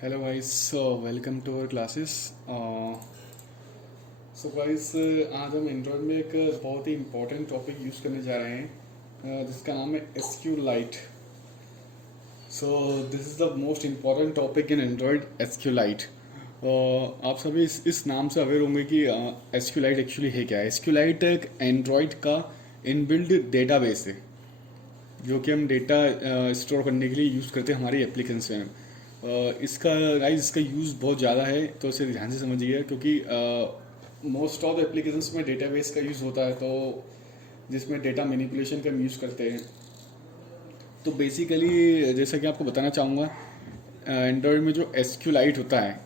Hello guys, welcome to our classes. So guys, आज हम Android में एक बहुत ही इम्पोर्टेंट टॉपिक यूज़ करने जा रहे हैं, जिसका नाम है SQ light. So this is the most important topic in Android, SQ light. आप सभी इस नाम से अवेयर होंगे कि एसक्यू लाइट एक्चुअली है क्या। एसक्यू लाइट एक एंड्रॉयड का इनबिल्ड डेटाबेस है जो कि हम डेटा स्टोर करने के लिए यूज़ करते हैं हमारी एप्लीकेशन में। इसका गाइस इसका यूज़ बहुत ज़्यादा है, तो इसे ध्यान से समझिए, क्योंकि मोस्ट ऑफ द एप्लीकेशंस में डेटाबेस का यूज़ होता है, तो जिसमें डेटा मैनिपुलेशन का हम यूज़ करते हैं। तो बेसिकली जैसा कि आपको बताना चाहूँगा, एंड्रॉयड में जो एसक्यूलाइट होता है,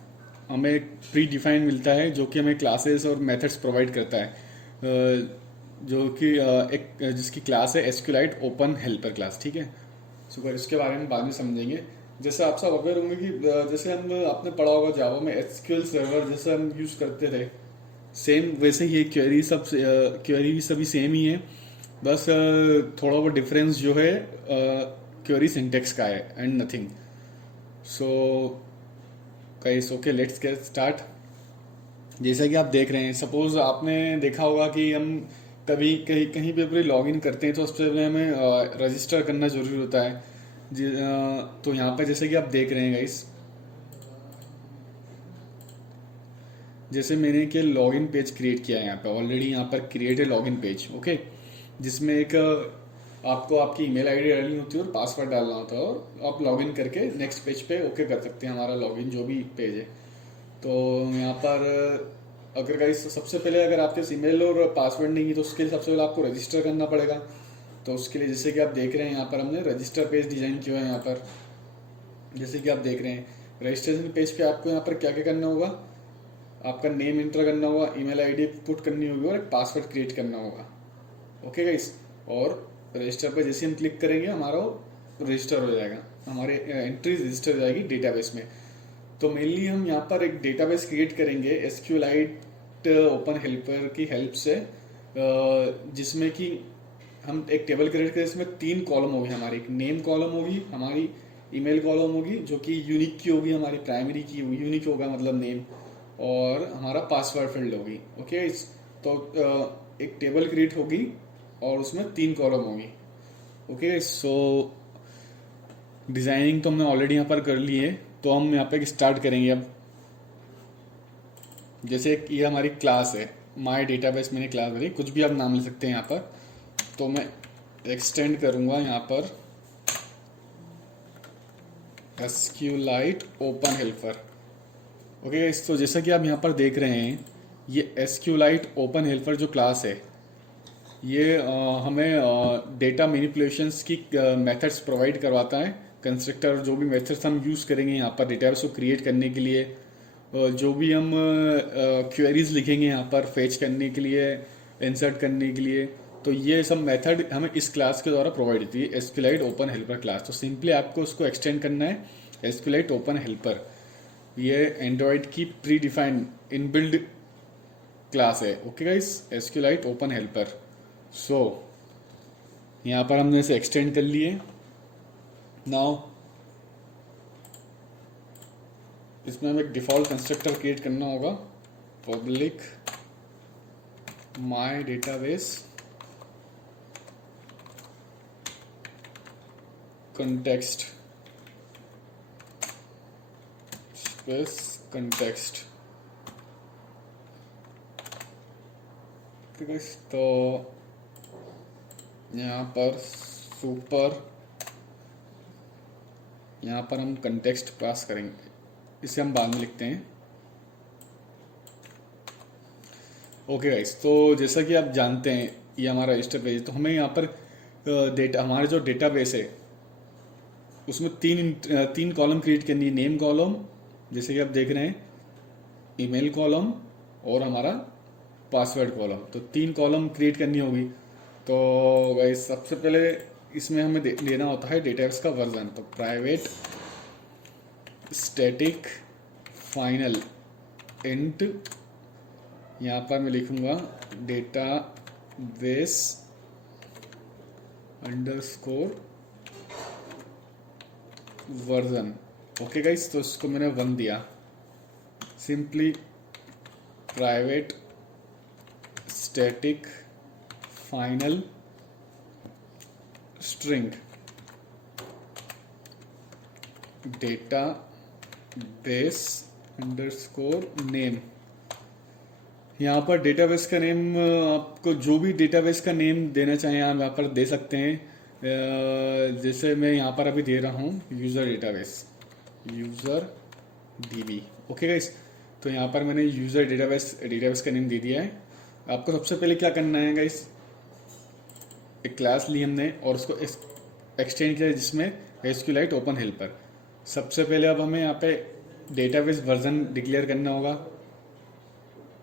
हमें एक प्री डिफाइन मिलता है जो कि हमें क्लासेस और मेथड्स प्रोवाइड करता है, जो कि एक जिसकी क्लास है एसक्यूलाइट ओपन हेल्पर क्लास। ठीक है, सो फिर इसके बारे में बाद में समझेंगे। जैसे आप सब अवेयर होंगे कि जैसे हम आपने पढ़ा होगा जावा में एसक्यूएल सर्वर जैसे हम यूज़ करते थे, सेम वैसे ही क्वेरी भी सभी सेम ही है। बस थोड़ा बहुत डिफरेंस जो है क्वेरी सिंटेक्स का है, and nothing. So guys, okay, let's get start. जैसा कि आप देख रहे हैं, सपोज आपने देखा होगा कि हम कभी कहीं कहीं पे पूरे लॉग इन करते हैं तो उससे पहले हमें रजिस्टर करना जरूरी होता है। तो यहाँ पे जैसे कि आप देख रहे हैं गाइस, जैसे मैंने कि लॉगिन पेज क्रिएट किया है यहाँ पे ऑलरेडी। यहाँ पर क्रिएट है लॉगिन पेज, ओके, जिसमें एक आपको आपकी ईमेल आईडी डालनी होती है और पासवर्ड डालना होता है, और आप लॉगिन करके नेक्स्ट पेज पे ओके कर सकते हैं हमारा लॉगिन जो भी पेज है। तो यहाँ पर अगर गाइस सबसे पहले अगर आपके ईमेल और पासवर्ड नहीं है तो उसके लिए सबसे पहले आपको रजिस्टर करना पड़ेगा। तो उसके लिए जैसे कि आप देख रहे हैं यहाँ पर हमने रजिस्टर पेज डिजाइन किया है। यहाँ पर जैसे कि आप देख रहे हैं, रजिस्ट्रेशन पेज पे आपको यहाँ पर क्या क्या करना होगा, आपका नेम इंटर करना होगा, ईमेल आईडी पुट करनी होगी और एक पासवर्ड क्रिएट करना होगा। ओके गाइस, और रजिस्टर पर जैसे हम क्लिक करेंगे हमारा रजिस्टर हो जाएगा, हमारे एंट्री रजिस्टर हो जाएगी डेटाबेस में। तो मेनली हम यहाँ पर एक डेटाबेस क्रिएट करेंगे एसक्यूलाइट ओपन हेल्पर की हेल्प से, जिसमें कि हम एक टेबल क्रिएट करें। इसमें 3 कॉलम होगी हमारी, एक नेम कॉलम होगी, हमारी ईमेल कॉलम होगी जो कि यूनिक की होगी, हमारी प्राइमरी की यूनिक होगा मतलब नेम, और हमारा पासवर्ड फील्ड होगी। ओके, तो एक टेबल क्रिएट होगी और उसमें 3 कॉलम होगी। ओके, सो डिजाइनिंग तो हमने ऑलरेडी यहाँ पर कर ली है, तो हम यहाँ पे स्टार्ट करेंगे अब। जैसे ये हमारी क्लास है, माय डेटाबेस मैंने क्लास भरी, कुछ भी आप नाम ले सकते हैं यहाँ पर। तो मैं एक्सटेंड करूँगा यहाँ पर एसक्यूलाइट ओपन हेल्पर। ओके, तो जैसा कि आप यहाँ पर देख रहे हैं, ये एसक्यूलाइट ओपन हेल्पर जो क्लास है, ये हमें डेटा मैनिपुलेशंस की मेथड्स प्रोवाइड करवाता है। कंस्ट्रक्टर जो भी मेथड्स हम यूज़ करेंगे यहाँ पर डेटाबेस को क्रिएट करने के लिए, जो भी हम क्वेरीज लिखेंगे यहाँ पर फेच करने के लिए, इंसर्ट करने के लिए, तो ये सब मेथड हमें इस क्लास के द्वारा प्रोवाइड होती है, एसक्यूलाइट ओपन हेल्पर क्लास। तो सिंपली आपको उसको एक्सटेंड करना है, एसक्यूलाइट ओपन हेल्पर। ये एंड्रॉयड की प्री डिफाइंड इनबिल्ड क्लास है। Okay guys, SQLite open helper. So यहाँ पर हमने इसे एक्सटेंड कर लिए। नाउ इसमें हमें एक डिफॉल्ट कंस्ट्रक्टर क्रिएट करना होगा, public my database context space context। ठीक है, तो यहाँ पर सुपर, यहाँ पर हम कंटेक्स्ट पास करेंगे, इसे हम बाद में लिखते हैं। ओके गाइस, तो जैसा कि आप जानते हैं ये हमारा रजिस्टर पेज, तो हमें यहाँ पर डेटा, हमारे जो डेटाबेस है उसमें तीन कॉलम क्रिएट करनी है। नेम कॉलम जैसे कि आप देख रहे हैं, ईमेल कॉलम और हमारा पासवर्ड कॉलम, तो 3 कॉलम क्रिएट करनी होगी। तो गाइस सबसे पहले इसमें हमें लेना होता है डेटाबेस का वर्जन। तो प्राइवेट स्टैटिक फाइनल इंट, यहाँ पर मैं लिखूंगा data base underscore version. Okay guys, तो इसको मैंने 1 दिया। Simply private static final string data base underscore name. यहाँ पर डेटाबेस का नेम आपको जो भी डेटाबेस का नेम देना चाहें आप यहाँ पर दे सकते हैं। जैसे मैं यहाँ पर अभी दे रहा हूँ user database, user dB. Okay guys, तो यहाँ पर मैंने यूज़र डेटाबेस का नेम दे दिया है। आपको सबसे पहले क्या करना है गाइस, एक क्लास ली हमने और उसको एक्सटेंड किया जिसमें SQLite ओपन हेल्पर। सबसे पहले अब हमें यहाँ पे डेटाबेस वर्जन डिक्लेयर करना होगा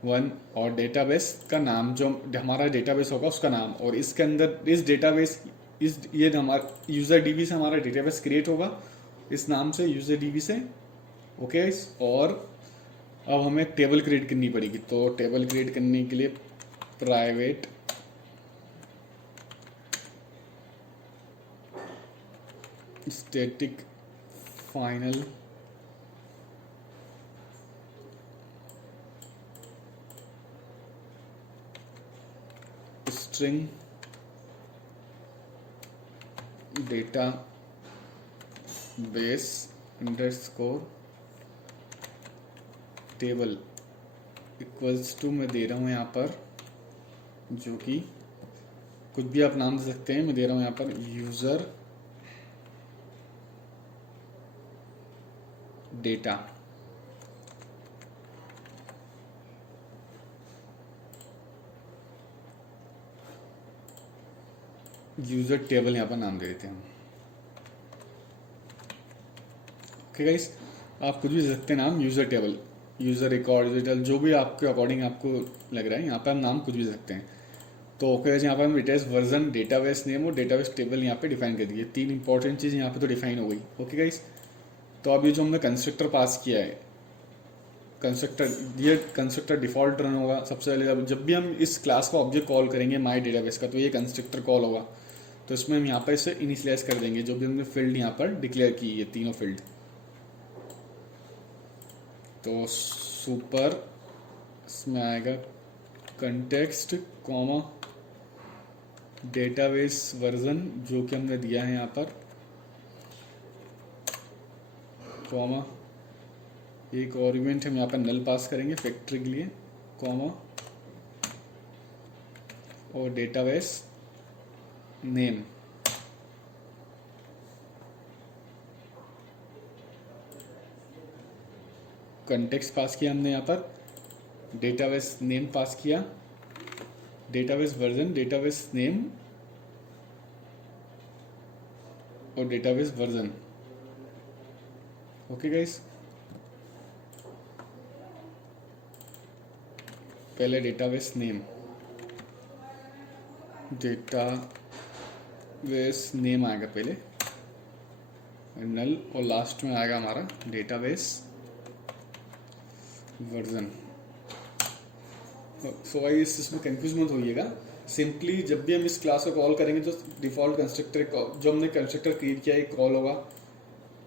1, और डेटाबेस का नाम जो हमारा डेटाबेस होगा उसका नाम, और इसके अंदर इस डेटाबेस ये हमारा यूज़र डीबी से हमारा डेटाबेस क्रिएट होगा इस नाम से, यूज़र डीबी से। ओके, और अब हमें टेबल क्रिएट करनी पड़ेगी। तो टेबल क्रिएट करने के लिए private static final string data base underscore table equals to, मैं दे रहा हूँ यहाँ पर जो कि कुछ भी आप नाम दे सकते हैं। मैं दे रहा हूँ यहाँ पर यूज़र डेटा। यूज़र टेबल यहाँ पर नाम दे देते हैं हम। ओके गाइस, आप कुछ भी दे सकते हैं नाम, user table, user record, user table, जो भी आपके अकॉर्डिंग आपको लग रहा है यहाँ पर हम नाम कुछ भी दे सकते हैं। तो ओके गाइस, यहाँ पर हम डेटाबेस वर्जन, डेटाबेस नेम और डेटाबेस टेबल यहाँ पे डिफाइन कर दिए। 3 इंपॉर्टेंट चीज़ यहाँ पे तो डिफाइन हो गई। ओके गाइस, तो अब ये जो हमने कंस्ट्रक्टर पास किया है, ये कंस्ट्रक्टर डिफॉल्ट रन होगा। सबसे पहले जब भी हम इस क्लास का ऑब्जेक्ट कॉल करेंगे माई डेटाबेस का, तो ये कंस्ट्रक्टर कॉल होगा। तो इसमें हम यहाँ पर इसे इनिशियलाइज कर देंगे जो भी हमने फील्ड यहाँ पर डिक्लेयर की, ये तीनों फील्ड। तो सुपर इसमें आएगा कंटेक्स्ट कॉमा डेटाबेस वर्जन जो कि हमने दिया है यहाँ पर, कॉमा एक आर्गुमेंट हम यहाँ पर नल पास करेंगे फैक्ट्री के लिए, कॉमा और डेटाबेस नेम। कंटेक्स्ट पास किया हमने यहाँ पर, डेटाबेस नेम पास किया, डेटाबेस वर्जन, डेटाबेस नेम और डेटाबेस वर्जन। ओके गाइस, पहले डेटाबेस नेम, डेटाबेस नेम आएगा पहले नल, और लास्ट में आएगा हमारा डेटाबेस वर्जन। सो गाइस, इसमें कंफ्यूज मत होइएगा। सिंपली जब भी हम इस क्लास को कॉल करेंगे तो डिफॉल्ट कंस्ट्रक्टर जो हमने कंस्ट्रक्टर क्रिएट किया है कॉल होगा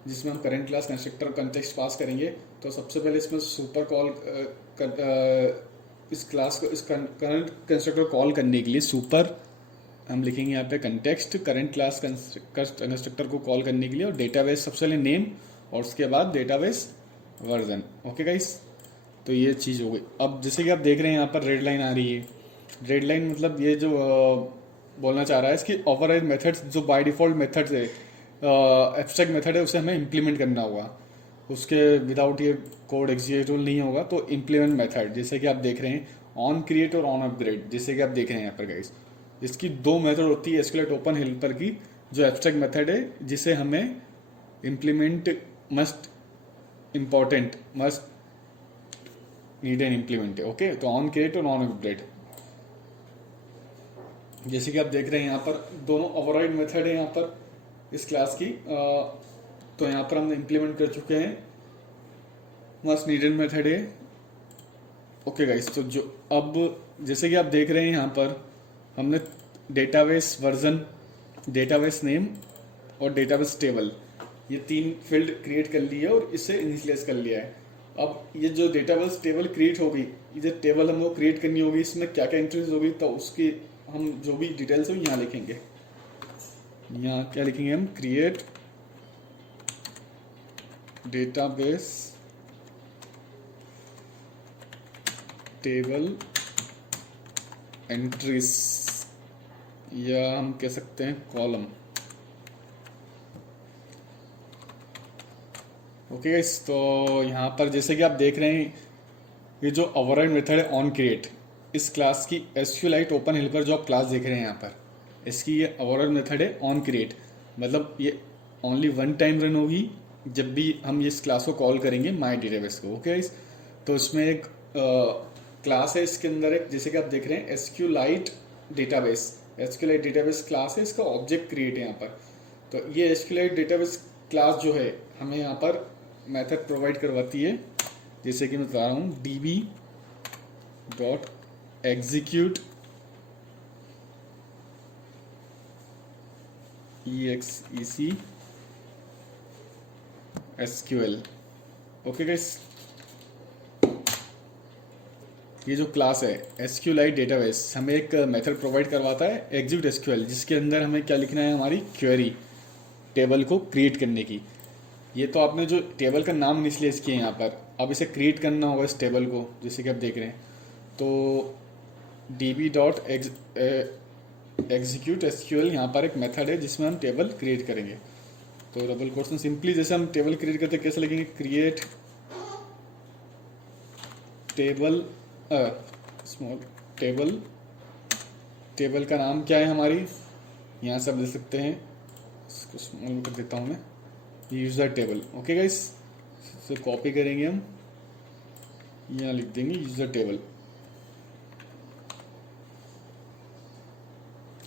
जिसमें हम करंट क्लास कंस्ट्रक्टर कंटेक्स्ट पास करेंगे। तो सबसे पहले इसमें सुपर कॉल इस क्लास को, इस करंट कंस्ट्रक्टर कॉल करने के लिए सुपर हम लिखेंगे यहाँ पे कंटेक्स्ट करंट क्लास कंस्ट्रक्टर को कॉल करने के लिए, और डेटाबेस सबसे पहले नेम और उसके बाद डेटाबेस वर्जन। ओके गाइस, तो ये चीज़ हो गई। अब जैसे कि आप देख रहे हैं यहाँ पर रेड लाइन आ रही है। रेड लाइन मतलब ये जो बोलना चाह रहा है इसकी ओवरराइड मेथड्स जो बाय डिफ़ॉल्ट मेथड्स है, एब्स्ट्रैक्ट मेथड है, उसे हमें इम्प्लीमेंट करना होगा। उसके विदाउट ये कोड एग्जीक्यूटेबल नहीं होगा। तो इम्प्लीमेंट मेथड जैसे कि आप देख रहे हैं ऑन क्रिएट और ऑन अपग्रेड, जैसे कि आप देख रहे हैं यहाँ पर गाइस, इसकी 2 मेथड होती है SQLite ओपन हेल्पर की जो एब्स्ट्रैक्ट मेथड है जिसे हमें implement must need and implement है। ओके, तो ऑन क्रिएट और ऑन अपग्रेड जैसे कि आप देख रहे हैं यहाँ पर दोनों ओवरराइड मेथड है यहाँ पर इस क्लास की। तो यहाँ पर हम इम्प्लीमेंट कर चुके हैं, मस्ट नीडेड मेथड है। ओके गाइस, तो जो अब जैसे कि आप देख रहे हैं यहाँ पर हमने डेटाबेस वर्जन, डेटाबेस नेम और डेटाबेस टेबल ये 3 फील्ड क्रिएट कर लिया और इसे इनिशियलाइज कर लिया है। अब ये जो डेटाबेस टेबल क्रिएट होगी, ये जो टेबल हमको क्रिएट करनी होगी, इसमें क्या क्या एंट्रीज होगी, तो उसकी हम जो भी डिटेल्स हो यहाँ लिखेंगे। यहाँ क्या लिखेंगे हम, क्रिएट डेटाबेस टेबल एंट्रीज, या हम कह सकते हैं कॉलम। ओके गाइस, तो यहाँ पर जैसे कि आप देख रहे हैं, ये जो ओवरराइड मेथड है ऑन क्रिएट, इस क्लास की SQLite ओपन हेल्पर जो आप क्लास देख रहे हैं यहाँ पर, इसकी ये ओवरराइड मेथड है ऑन क्रिएट। मतलब ये ओनली वन टाइम रन होगी जब भी हम इस क्लास को कॉल करेंगे माई डेटाबेस को। ओके गाइस, तो इसमें एक क्लास है, इसके अंदर एक, जैसे कि आप देख रहे हैं SQLite डेटाबेस क्लास है, इसका ऑब्जेक्ट क्रिएट है यहाँ पर। तो ये SQLite डेटाबेस क्लास जो है हमें यहाँ पर मेथड प्रोवाइड करवाती है, जैसे कि मैं बता रहा हूँ db.execute exec SQL। Okay guys, ये जो क्लास है SQLite डेटाबेस हमें एक मेथड प्रोवाइड करवाता है execute SQL, जिसके अंदर हमें क्या लिखना है, हमारी क्वेरी टेबल को क्रिएट करने की। ये तो आपने जो टेबल का नाम इनिशियलाइज किया है यहाँ पर, अब इसे क्रिएट करना होगा इस टेबल को, जैसे कि आप देख रहे हैं। तो db.execute SQL यहाँ पर एक मेथड है जिसमें हम टेबल क्रिएट करेंगे। तो डबल कोट्स में सिंपली जैसे हम टेबल क्रिएट करते हैं कैसे लिखेंगे, क्रिएट टेबल स्मॉल टेबल का नाम क्या है हमारी, यहाँ से आप देख सकते हैं, इसको स्मॉल कर देता हूँ मैं, यूज़र टेबल। ओके गाइस, इसे कॉपी करेंगे हम, यहाँ लिख देंगे यूज़र टेबल।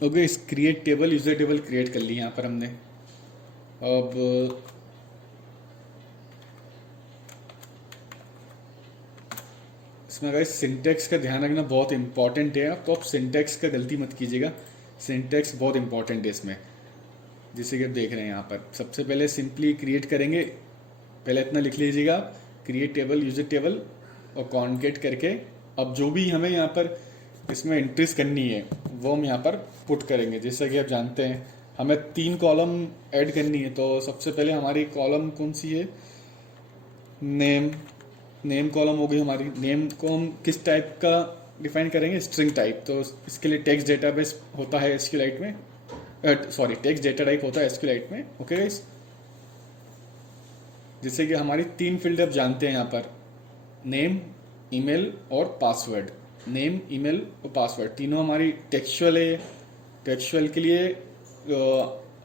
ओके, इस create table user table create कर ली यहाँ पर हमने। अब इसमें गाइस सिंटेक्स का ध्यान रखना बहुत इंपॉर्टेंट है, तो आप सिंटेक्स का गलती मत कीजिएगा, सिंटेक्स बहुत इंपॉर्टेंट है इसमें। जैसे कि आप देख रहे हैं यहाँ पर, सबसे पहले सिंपली क्रिएट करेंगे, पहले इतना लिख लीजिएगा, क्रिएट टेबल यूजर टेबल और कॉन्केट करके अब जो भी हमें यहाँ पर इसमें एंट्रीज करनी है वो हम यहाँ पर पुट करेंगे। जैसा कि आप जानते हैं हमें 3 कॉलम ऐड करनी है, तो सबसे पहले हमारी कॉलम कौन सी है, नेम कॉलम हो गई हमारी। नेम को हम किस टाइप का डिफाइन करेंगे, स्ट्रिंग टाइप, तो इसके लिए टेक्स्ट डेटाबेस होता है SQLite में, टेक्स्ट डेटा टाइप होता है SQLite में। ओके गाइस, जैसे कि हमारी 3 फील्ड आप जानते हैं यहाँ पर, नेम, ईमेल और पासवर्ड। नेम, ईमेल और पासवर्ड तीनों हमारी टेक्सचुअल है। टेक्सचुअल के लिए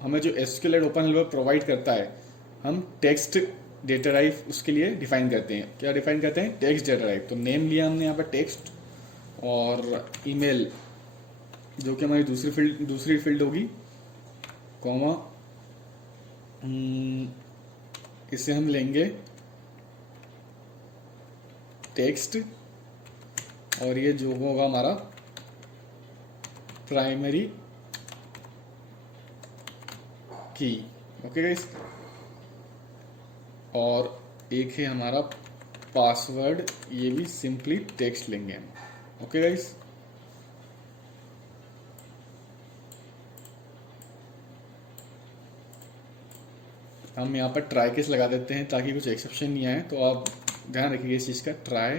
हमें जो SQLite ओपन हेल्पर प्रोवाइड करता है, हम टेक्स्ट डेटा टाइप उसके लिए डिफाइन करते हैं। क्या डिफाइन करते हैं, टेक्स्ट डेटा टाइप। तो नेम लिया हमने यहाँ पर टेक्स्ट, और ईमेल जो कि हमारी दूसरी फील्ड होगी, कॉमा, इसे हम लेंगे टेक्स्ट, और ये जो होगा हमारा प्राइमरी की। ओके गाइस, और एक है हमारा पासवर्ड, ये भी सिंपली टेक्स्ट लेंगे हम। ओके गाइस, हम यहाँ पर ट्राई केस लगा देते हैं ताकि कुछ एक्सेप्शन नहीं आए, तो आप ध्यान रखिएगा इस चीज़ का, ट्राई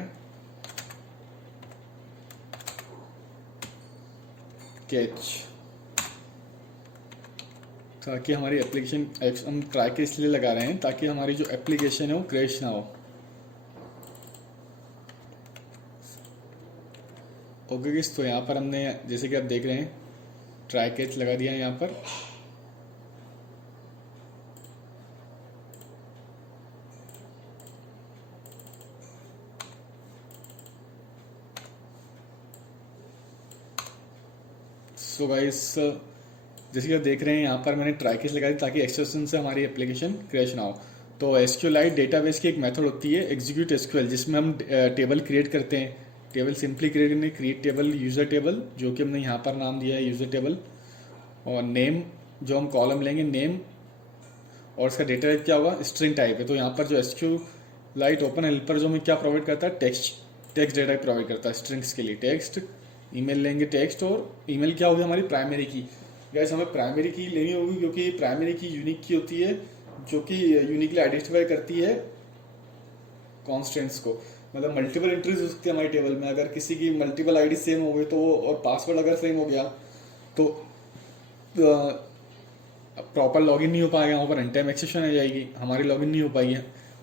कैच, ताकि हमारी एप्लीकेशन, हम ट्राई के इसलिए लगा रहे हैं ताकि हमारी जो एप्लीकेशन है वो क्रैश ना हो। ओके गाइस, तो यहाँ पर हमने जैसे कि आप देख रहे हैं ट्राई कैच लगा दिया है यहाँ पर। सो गाइस, जैसे कि आप देख रहे हैं यहाँ पर मैंने ट्राई केस लगा दी ताकि एक्सेप्शन से हमारी एप्लीकेशन क्रैश ना हो। तो SQLite डेटाबेस की एक मेथड होती है एग्जीक्यूट SQL, जिसमें हम टेबल क्रिएट करते हैं। टेबल सिंपली क्रिएट करने, क्रिएट टेबल यूज़र टेबल, जो कि हमने यहाँ पर नाम दिया है यूज़र टेबल, और नेम जो हम कॉलम लेंगे नेम, और इसका डेटा टाइप क्या होगा, स्ट्रिंग टाइप है। तो यहाँ पर जो SQLite ओपन हेल्पर जो हमें क्या प्रोवाइड करता है, टेक्स्ट डेटा प्रोवाइड करता है स्ट्रिंग्स के लिए। टेक्स्ट ईमेल लेंगे टेक्स्ट, और ईमेल क्या होगी हमारी प्राइमरी की। गैस हमें प्राइमरी की लेनी होगी क्योंकि प्राइमरी की यूनिक की होती है, जो कि यूनिकली आइडेंटिफाई करती है कॉन्स्टेंट्स को। मतलब मल्टीपल एंट्रीज हो सकती है हमारी टेबल में, अगर किसी की मल्टीपल आईडी सेम हो गई तो और पासवर्ड अगर सेम हो गया तो प्रॉपर लॉगिन नहीं हो पाएगा, वहाँ पर रन टाइम एक्सेप्शन आ जाएगी, हमारी लॉगिन नहीं हो पाएगी।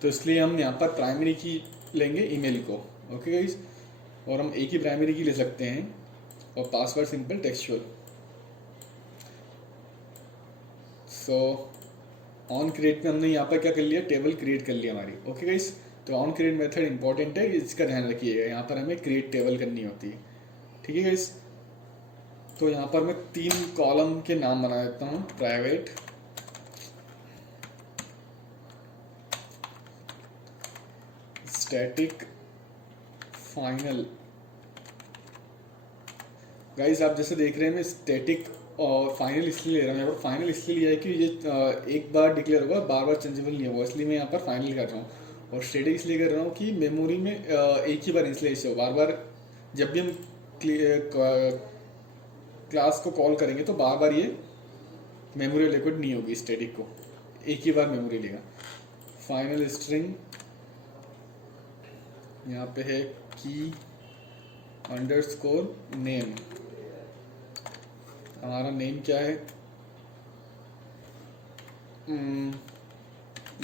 तो इसलिए हम यहाँ पर प्राइमरी की लेंगे ईमेल को। ओके गाइस, और हम एक ही प्राइमरी की ले सकते हैं, और password simple textual. So on create में हमने यहाँ पर क्या कर लिया, टेबल क्रिएट कर लिया हमारी। ओके गाइस, तो ऑन क्रिएट मेथड इंपॉर्टेंट है, इसका ध्यान रखिएगा। यहाँ पर हमें क्रिएट टेबल करनी होती है, ठीक है गाइस। तो यहाँ पर मैं 3 कॉलम के नाम बना देता हूँ, प्राइवेट, स्टैटिक, फाइनल। गाइस आप जैसे देख रहे हैं मैं स्टैटिक और फाइनल इसलिए ले रहा हूँ, यहाँ पर फाइनल इसलिए लिया है कि ये एक बार डिक्लेयर होगा, बार बार चेंजेबल नहीं होगा, इसलिए मैं यहाँ पर फाइनल कर रहा हूँ। और स्टैटिक इसलिए कर रहा हूँ कि मेमोरी में एक ही बार इंस्टॉलेशन हो, बार बार जब भी हम क्लास को कॉल करेंगे तो बार बार ये मेमोरी लिक्विड नहीं होगी, स्टैटिक को एक ही बार मेमोरी लेगा। फाइनल स्ट्रिंग यहाँ पे है की अंडरस्कोर नेम, हमारा नेम क्या है,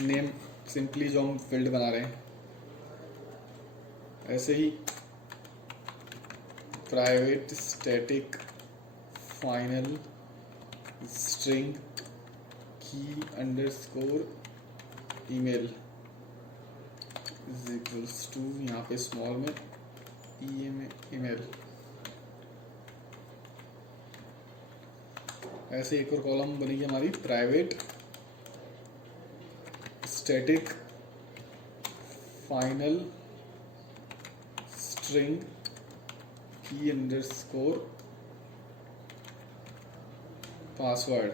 नेम सिंपली जो हम फील्ड बना रहे हैं, ऐसे ही private static final string key underscore email is equals to, यहाँ पे स्मॉल में ईमेल। ऐसे एक और कॉलम बनेगी हमारी, private static final string key underscore password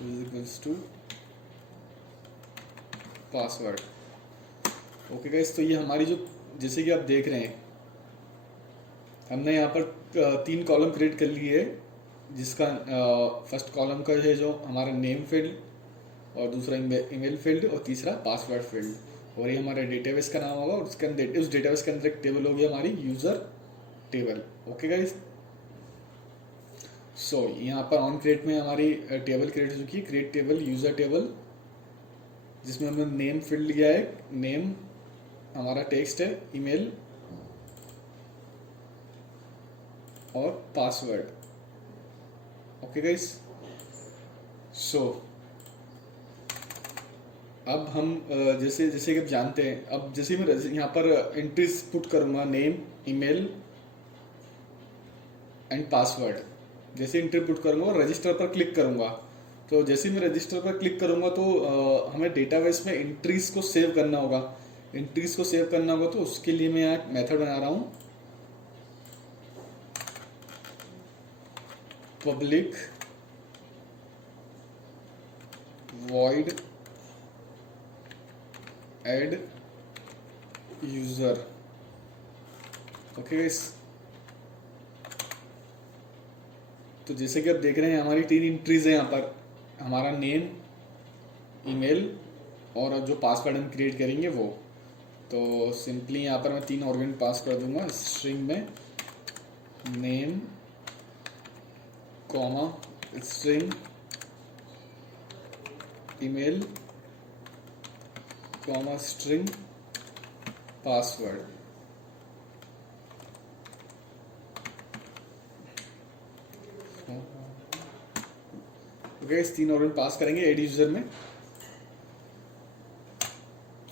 is equals to password. Okay guys, तो ये हमारी जो, जैसे कि आप देख रहे हैं हमने यहाँ पर 3 कॉलम क्रिएट कर लिए है, जिसका फर्स्ट कॉलम का है जो हमारा नेम फील्ड, और दूसरा ईमेल फील्ड, और तीसरा पासवर्ड फील्ड, और ये हमारे डेटाबेस का नाम होगा, और उसके अंदर उस डेटाबेस के अंदर एक टेबल होगी हमारी यूजर टेबल। ओके गाइस, सो यहाँ पर ऑन क्रिएट में हमारी टेबल क्रिएट हो चुकी है, क्रिएट टेबल यूजर टेबल, जिसमें हमने नेम फील्ड लिया है, नेम हमारा टेक्स्ट है, ईमेल और पासवर्ड। ओके गाइस, सो अब हम जैसे जैसे कि आप जानते हैं, अब जैसे मैं यहाँ पर एंट्रीज पुट करूँगा, नेम, ईमेल एंड पासवर्ड, जैसे एंट्री पुट करूँगा और रजिस्टर पर क्लिक करूँगा, तो जैसे मैं रजिस्टर पर क्लिक करूँगा तो हमें डेटाबेस में एंट्रीज को सेव करना होगा। एंट्रीज को सेव करना होगा तो उसके लिए मैं यहाँ मेथड बना रहा हूँ, public void add user। Okay guys, तो जैसे कि आप देख रहे हैं हमारी 3 एंट्रीज है यहाँ पर, हमारा नेम, ईमेल और जो पासवर्ड हम क्रिएट करेंगे वो। तो सिंपली यहाँ पर मैं 3 आर्गुमेंट पास कर दूंगा, स्ट्रिंग में name comma string email comma string password. Okay, इस 3 आर्गुमेंट पास करेंगे एड यूजर में।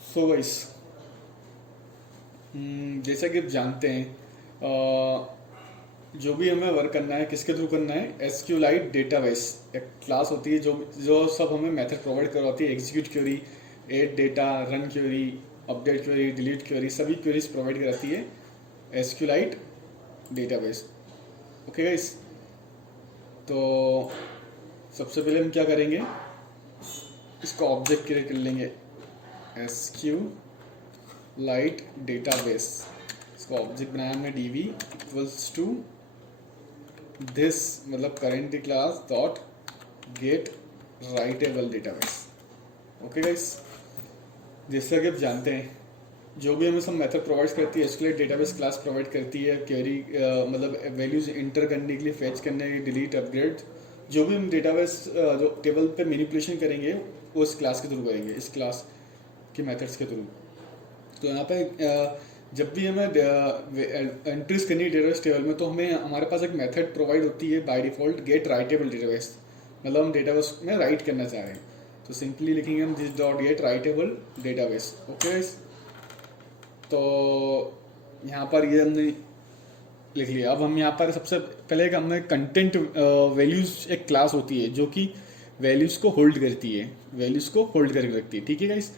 सो गाइस, जैसा कि आप जानते हैं जो भी हमें वर्क करना है किसके थ्रू करना है, SQLite डेटाबेस एक क्लास होती है जो सब हमें मेथड प्रोवाइड करवाती है, execute query, add data, run query, update query, delete query, सभी क्वेरीज प्रोवाइड कराती है SQLite डेटाबेस। ओके गाइस, तो सबसे पहले हम क्या करेंगे, इसको ऑब्जेक्ट क्रिएट कर लेंगे SQ लाइट डेटाबेस, इसको ऑब्जेक्ट बनाया हमने DB इक्वल्स टू दिस, मतलब current class dot gate writable database. Okay guys, जैसा कि आप जानते हैं जो भी हमें सब मेथड प्रोवाइड करती है SQLite डेटाबेस क्लास प्रोवाइड करती है क्वेरी मतलब वैल्यूज इंटर करने के लिए, फेच करने के लिए, डिलीट, अपग्रेड, जो भी हम डेटाबेस जो टेबल पे मैनिपुलेशन करेंगे वो इस क्लास के थ्रू करेंगे, इस क्लास के मेथड्स के थ्रू। तो यहाँ पे जब भी हमें एंट्रीज करनी है डेटाबेस टेबल में, तो हमें हमारे पास एक मेथड प्रोवाइड होती है by default, get writable database, मतलब हम डेटाबेस में राइट करना चाह रहे हैं, तो सिंपली लिखेंगे हम this dot gate writable database. Okay, तो यहाँ पर ये हमने लिख लिया। अब हम यहाँ पर सबसे पहले हमने कंटेंट वैल्यूज एक क्लास होती है जो कि वैल्यूज को होल्ड करती है, वैल्यूज को होल्ड करके रखती है। ठीक है गाइस,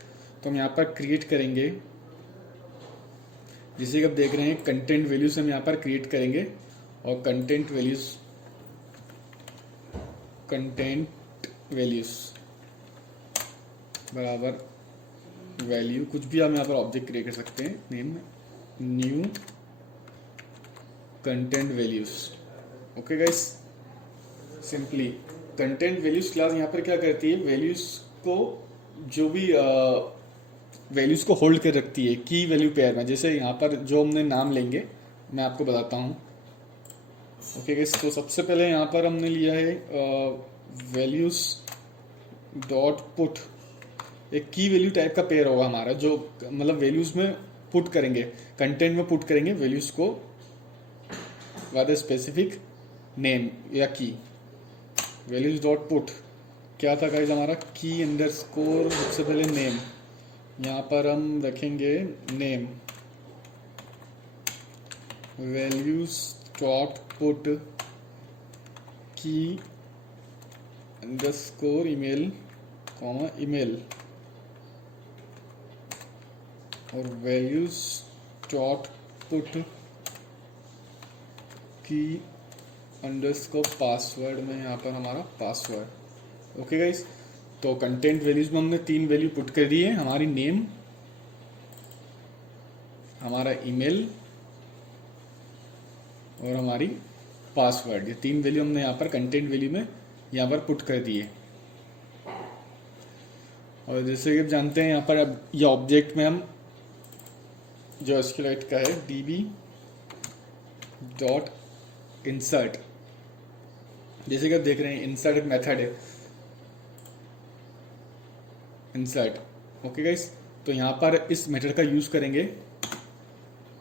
तो हम यहाँ पर क्रिएट करेंगे, जैसे कि आप देख रहे हैं कंटेंट वैल्यूज हम यहाँ पर क्रिएट करेंगे, और कंटेंट वैल्यूज बराबर वैल्यू, कुछ भी हम यहाँ पर ऑब्जेक्ट क्रिएट कर सकते हैं, name new content values. Okay guys, simply content values class यहाँ पर क्या करती है, वैल्यूज को जो भी वैल्यूज को होल्ड कर रखती है की वैल्यू पेयर में। जैसे यहाँ पर जो हमने नाम लेंगे मैं आपको बताता हूँ। ओके गाइस, तो सबसे पहले यहाँ पर हमने लिया है वैल्यूज डॉट पुट, एक की वैल्यू टाइप का पेयर होगा हमारा, जो मतलब वैल्यूज में पुट करेंगे, कंटेंट में पुट करेंगे वैल्यूज को विद स्पेसिफिक नेम या की। वैल्यूज डॉट पुट क्या था गाइस हमारा, की अंडरस्कोर, सबसे पहले नेम, यहाँ पर हम रखेंगे नेम, वैल्यूज डॉट पुट की अंडरस्कोर ईमेल कॉमा ईमेल, और वैल्यूज डॉट पुट की अंडरस्कोर पासवर्ड में यहाँ पर हमारा पासवर्ड। ओके गाइस, तो कंटेंट वैल्यूज में हमने 3 वैल्यू पुट कर दी है, हमारी नेम, हमारा ईमेल और हमारी पासवर्ड, ये 3 वैल्यू हमने यहाँ पर कंटेंट वैल्यू में यहाँ पर पुट कर दी है। और जैसे कि आप जानते हैं यहाँ पर अब ये ऑब्जेक्ट में हम जो SQLite का है DB डॉट इंसर्ट, जैसे कि आप देख रहे हैं इंसर्ट एक मेथड है, इंसर्ट। ओके गाइस, तो यहाँ पर इस मेथड का यूज करेंगे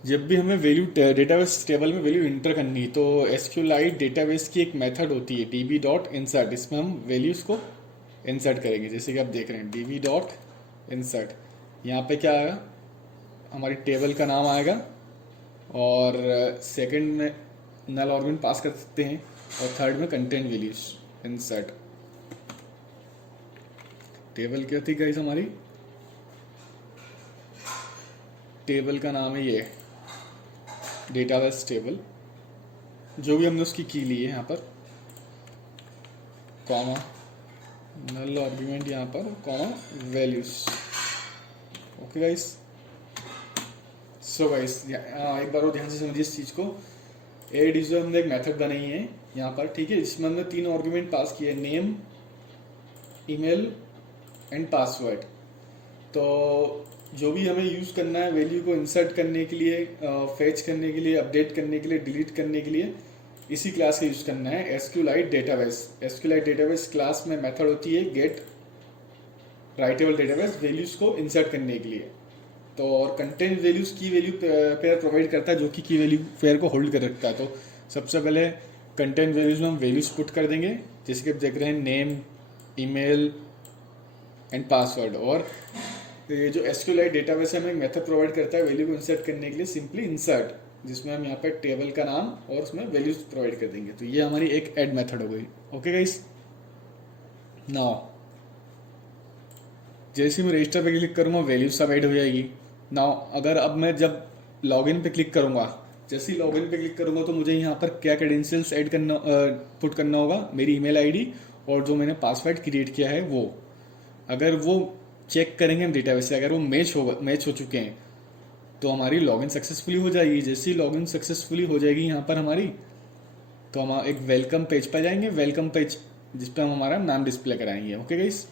जब भी हमें वैल्यू डेटाबेस टेबल में वैल्यू इंटर करनी है। तो SQLite डेटाबेस की एक मेथड होती है DB डॉट इंसर्ट, इसमें हम वैल्यूज को इंसर्ट करेंगे, जैसे कि आप देख रहे हैं DB डॉट इंसर्ट। यहाँ पे क्या आएगा, हमारी टेबल का नाम आएगा, और सेकंड में नल आर्गुमेंट पास कर सकते हैं, और थर्ड में कंटेंट वैल्यूज इंसर्ट। टेबल क्या थी गाइस हमारी, टेबल का नाम है ये डेटाबेस टेबल, जो भी हमने उसकी की ली है यहाँ पर, कॉमा नल आर्गुमेंट यहाँ पर, comma values. Okay guys, so guys एक बार और ध्यान से समझिए इस चीज़ को। एड यूजर हमने एक मेथड बनाई है यहाँ पर, ठीक है, इसमें हमने 3 आर्गुमेंट पास किए, नेम, ईमेल एंड पासवर्ड। तो जो भी हमें यूज़ करना है वैल्यू को इंसर्ट करने के लिए, फेच करने के लिए, अपडेट करने के लिए, डिलीट करने के लिए, इसी क्लास का यूज़ करना है SQLite database. SQLite database class में मेथड होती है गेट राइटेबल डेटाबेस, वैल्यूज़ को इंसर्ट करने के लिए। तो और कंटेंट वैल्यूज की वैल्यू पेयर प्रोवाइड करता है, जो कि की वैल्यू पेयर को होल्ड कर रखता है। तो सबसे पहले कंटेंट वैल्यूज में हम वैल्यूज पुट कर देंगे, जैसे कि आप देख रहे हैं नेम, ईमेल एंड पासवर्ड। और ये जो SQLite डेटाबेस है हमें मेथड प्रोवाइड करता है वैल्यू को इंसर्ट करने के लिए, सिंपली इंसर्ट, जिसमें हम यहाँ पर टेबल का नाम और उसमें वैल्यूज प्रोवाइड कर देंगे। तो ये हमारी एक ऐड मेथड हो गई। ओके गाइस, नाउ जैसे मैं रजिस्टर पे क्लिक करूँगा वैल्यूज सब ऐड हो जाएगी। नाउ अगर अब मैं जब लॉगिन पे क्लिक करूँगा, जैसे ही लॉगिन पे क्लिक करूँगा तो मुझे यहाँ पर क्या क्रेडेंशियल्स ऐड करना पुट करना होगा, मेरी ईमेल आईडी और जो मैंने पासवर्ड क्रिएट किया है वो। अगर वो चेक करेंगे हम डेटाबेस से, अगर वो मैच हो चुके हैं तो हमारी लॉगिन सक्सेसफुली हो जाएगी। जैसे ही लॉगिन सक्सेसफुली हो जाएगी यहाँ पर हमारी, तो हम एक वेलकम पेज पर जाएंगे, वेलकम पेज जिस पर हम हमारा नाम डिस्प्ले कराएंगे। ओके गाइस,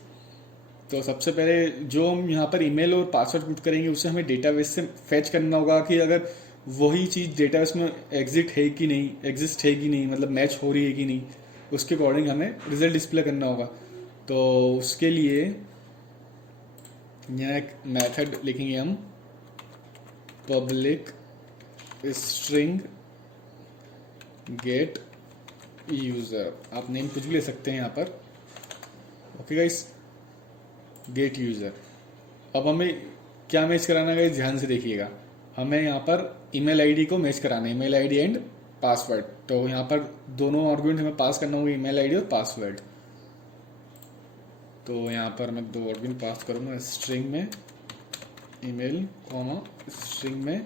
तो सबसे पहले जो हम यहाँ पर ईमेल और पासवर्ड पुट करेंगे उसे हमें डेटाबेस से फैच करना होगा कि अगर वही चीज़ डेटाबेस में एग्जिस्ट है कि नहीं, मतलब मैच हो रही है कि नहीं, उसके अकॉर्डिंग हमें रिजल्ट डिस्प्ले करना होगा। तो उसके लिए यहाँ एक मेथड लिखेंगे हम, पब्लिक स्ट्रिंग गेट यूज़र, आप नेम कुछ भी ले सकते हैं यहाँ पर। Okay guys, gate user. अब हमें क्या मैच कराना है गाइस, ध्यान से देखिएगा। हमें यहाँ पर ईमेल आईडी को मैच कराना है, ईमेल आईडी एंड पासवर्ड। तो यहाँ पर दोनों आर्गुमेंट हमें पास करना होगा, ईमेल आईडी और पासवर्ड। तो यहाँ पर मैं 2 आर्गुमेंट पास करूँगा, स्ट्रिंग में ईमेल कॉमा स्ट्रिंग में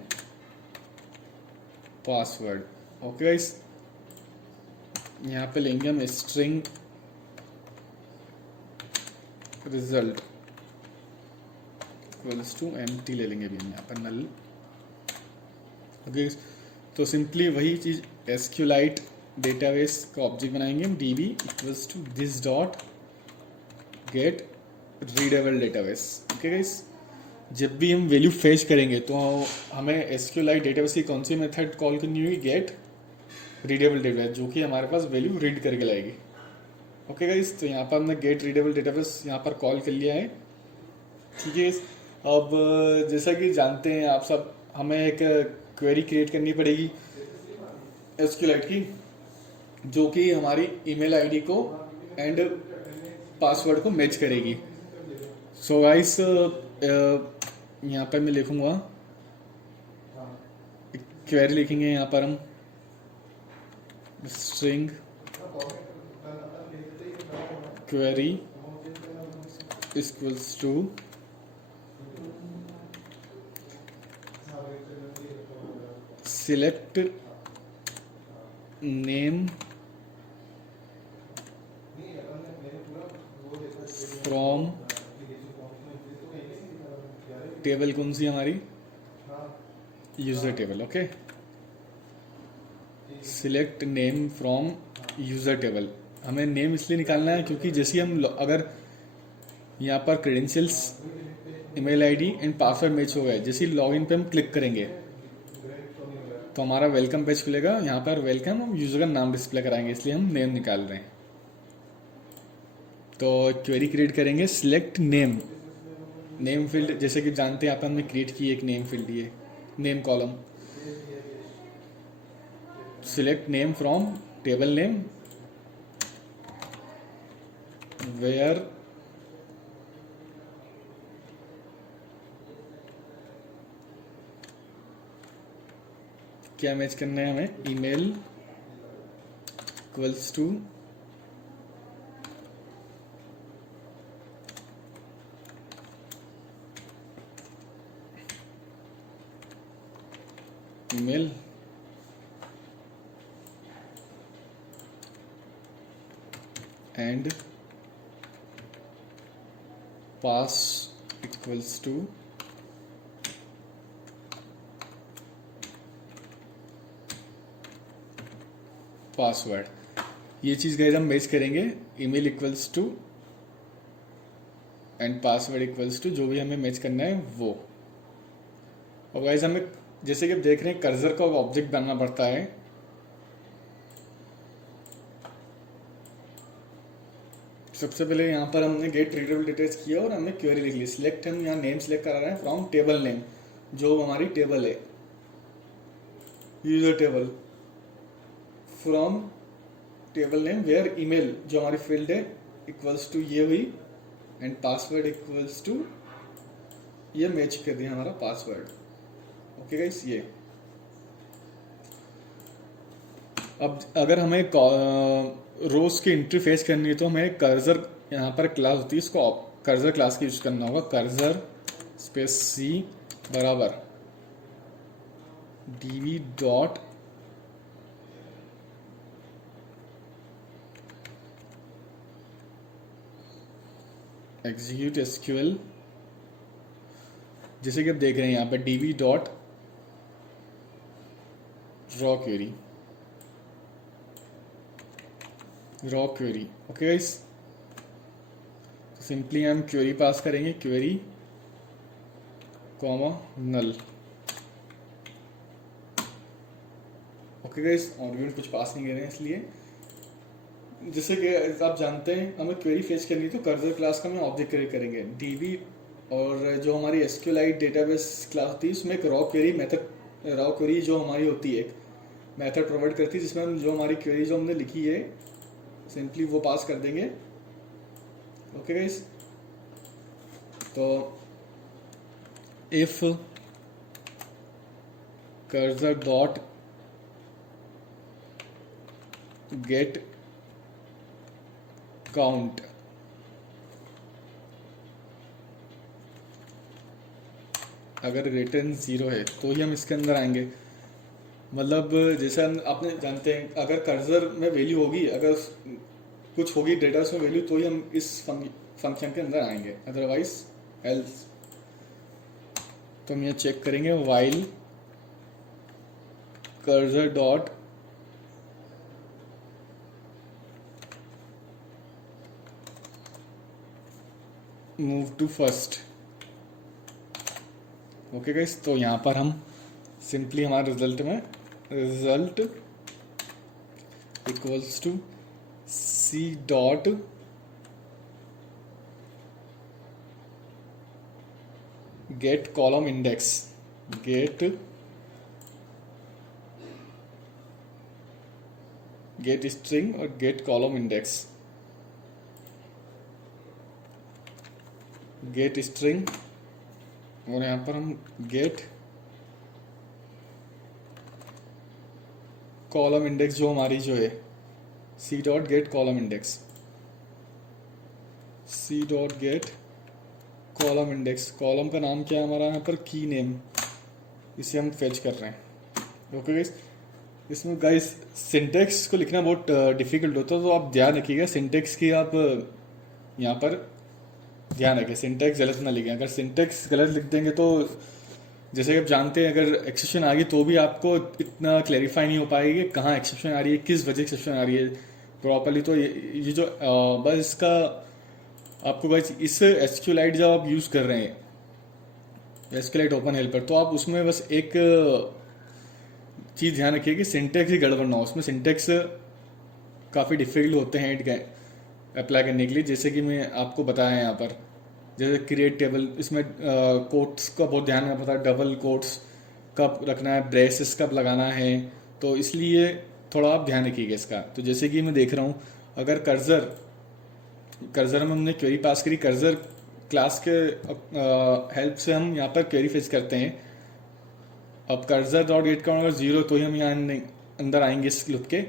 पासवर्ड। ओके गाइस, यहाँ पे लेंगे हम string result equals to empty ले लेंगे अभी हम यहाँ पर नल। ओके, तो सिंपली वही चीज़ एसक्यूलाइट डेटाबेस का ऑब्जेक्ट बनाएंगे हम, db equals to this dot get readable database. Okay guys, जब भी हम वैल्यू फेच करेंगे तो हमें एसक्यूलाइट डेटाबेस की कौन सी मेथड कॉल करनी होगी, गेट रीडेबल डेटाबेस, जो कि हमारे पास वैल्यू रीड करके लाएगी। ओके गाइस, तो यहाँ पर हमने गेट रीडेबल डेटाबेस यहाँ पर कॉल कर लिया है। ठीक है, अब जैसा कि जानते हैं आप सब, हमें एक क्वेरी क्रिएट करनी पड़ेगी एसक्यूलाइट की, जो कि हमारी ईमेल आईडी को एंड पासवर्ड को मैच करेगी। सो गाइस, यहाँ पर मैं लिखूंगा, क्वेरी लिखेंगे यहाँ पर हम, string query equals to select name from table, कौन सी हमारी user table. Okay, select name from user table. हमें नेम इसलिए निकालना है क्योंकि जैसे हम अगर यहाँ पर credentials, email ID and password match हो गए, जैसे लॉगिन पे हम क्लिक करेंगे तो हमारा वेलकम पेज खुलेगा। यहाँ पर वेलकम, हम यूजर का नाम डिस्प्ले कराएंगे, इसलिए हम नेम निकाल रहे हैं। तो क्वेरी क्रिएट करेंगे, सिलेक्ट नेम, नेम फील्ड जैसे कि जानते हैं, यहाँ पर हमने क्रिएट की एक नेम फील्ड, ये name column. Select name from table name where क्या मैच करना है हमें, email equals to email and pass equals to password. ये चीज़ गाइस हम मैच करेंगे, email equals to and password equals to जो भी हमें मैच करना है वो। और गाइस हमें, जैसे कि आप देख रहे हैं, कर्सर का ऑब्जेक्ट बनना पड़ता है। सबसे पहले यहाँ पर हमने गेट रीडेबल डिटेल्स किया और हमने क्वेरी लिख ली। सिलेक्ट, हम यहाँ नेम सिलेक्ट करा रहे हैं फ्रॉम टेबल नेम, जो हमारी टेबल है, user table, from table name where email जो हमारी फील्ड है इक्वल्स टू ये हुई, एंड पासवर्ड इक्वल्स टू ये मैच कर दिया हमारा पासवर्ड। ओके गाइस, ये अब अगर हमें रोज की एंट्री फेस करनी है तो हमें कर्सर, यहाँ पर क्लास होती है, इसको कर्सर क्लास की यूज करना होगा। कर्सर स्पेस सी बराबर db डॉट एग्जीक्यूट एसक्यूएल, जैसे कि आप देख रहे हैं यहाँ पे db dot raw query, raw query. Okay guys, तो सिंपली हम क्वेरी पास करेंगे, क्वेरी कॉमा नल। ओके गाइस, आर्गुमेंट कुछ पास नहीं कर रहे हैं, इसलिए जैसे कि आप जानते हैं हमें क्वेरी फेच करनी है तो कर्सर क्लास का हम ऑब्जेक्ट क्रिएट करेंगे db, और जो हमारी SQLite डेटाबेस क्लास होती है उसमें एक raw query method, raw query जो हमारी होती है एक मेथड प्रोवाइड करती है जिसमें हम जो हमारी क्वेरी जो हमने लिखी है सिंपली वो पास कर देंगे। ओके गाइस, तो if cursor dot gate count, अगर रिटर्न 0 है तो ही हम इसके अंदर आएंगे। मतलब जैसे हम आपने जानते हैं अगर कर्सर में वैल्यू होगी, अगर कुछ होगी डेटा में वैल्यू तो ही हम इस फंक्शन के अंदर आएंगे, अदरवाइज एल्स। तो हम ये चेक करेंगे while cursor dot move to first. Okay guys, तो यहाँ पर हम सिंपली हमारे रिजल्ट में result equals to c dot get column index, get string और get column index, get string और यहाँ पर हम गेट कॉलम इंडेक्स जो हमारी जो है C dot get column index, C dot get column index, column का नाम क्या है हमारा यहाँ पर की नेम, इसे हम फेच कर रहे हैं। ओके गाइस, इसमें गाइस सिंटेक्स को लिखना बहुत डिफिकल्ट होता है, तो आप ध्यान रखिएगा सिंटेक्स की, आप यहाँ पर ध्यान रखें सिंटेक्स गलत ना लिखें। अगर सिंटेक्स गलत लिख देंगे तो जैसे कि आप जानते हैं अगर एक्सेप्शन आ गई तो भी आपको इतना क्लैरिफाई नहीं हो पाएगी कि कहाँ एक्सेप्शन आ रही है, किस वजह एक्सेप्शन आ रही है प्रॉपरली। तो ये जो बस इसका आपको बस इस SQLite जब आप यूज़ कर रहे हैं SQLite ओपन हेल्पर, तो आप उसमें बस एक चीज़ ध्यान रखिए कि सिंटेक्स ही गड़बड़ ना हो। उसमें सिंटेक्स काफ़ी डिफिकल्ट होते हैं अप्लाई करने के लिए, जैसे कि मैं आपको बताया यहाँ पर, जैसे क्रिएट टेबल, इसमें कोट्स का बहुत ध्यान रखना पड़ता है, डबल कोट्स कब रखना है, ब्रेसेस कब लगाना है, तो इसलिए थोड़ा आप ध्यान रखिएगा इसका। तो जैसे कि मैं देख रहा हूँ अगर कर्जर में हमने क्वेरी पास करी, कर्जर क्लास के हेल्प से हम यहाँ पर क्वेरी फेच करते हैं। अब कर्जर डॉट गेट काउंट अगर 0 तो ही हम यहाँ अंदर आएंगे इस लूप के।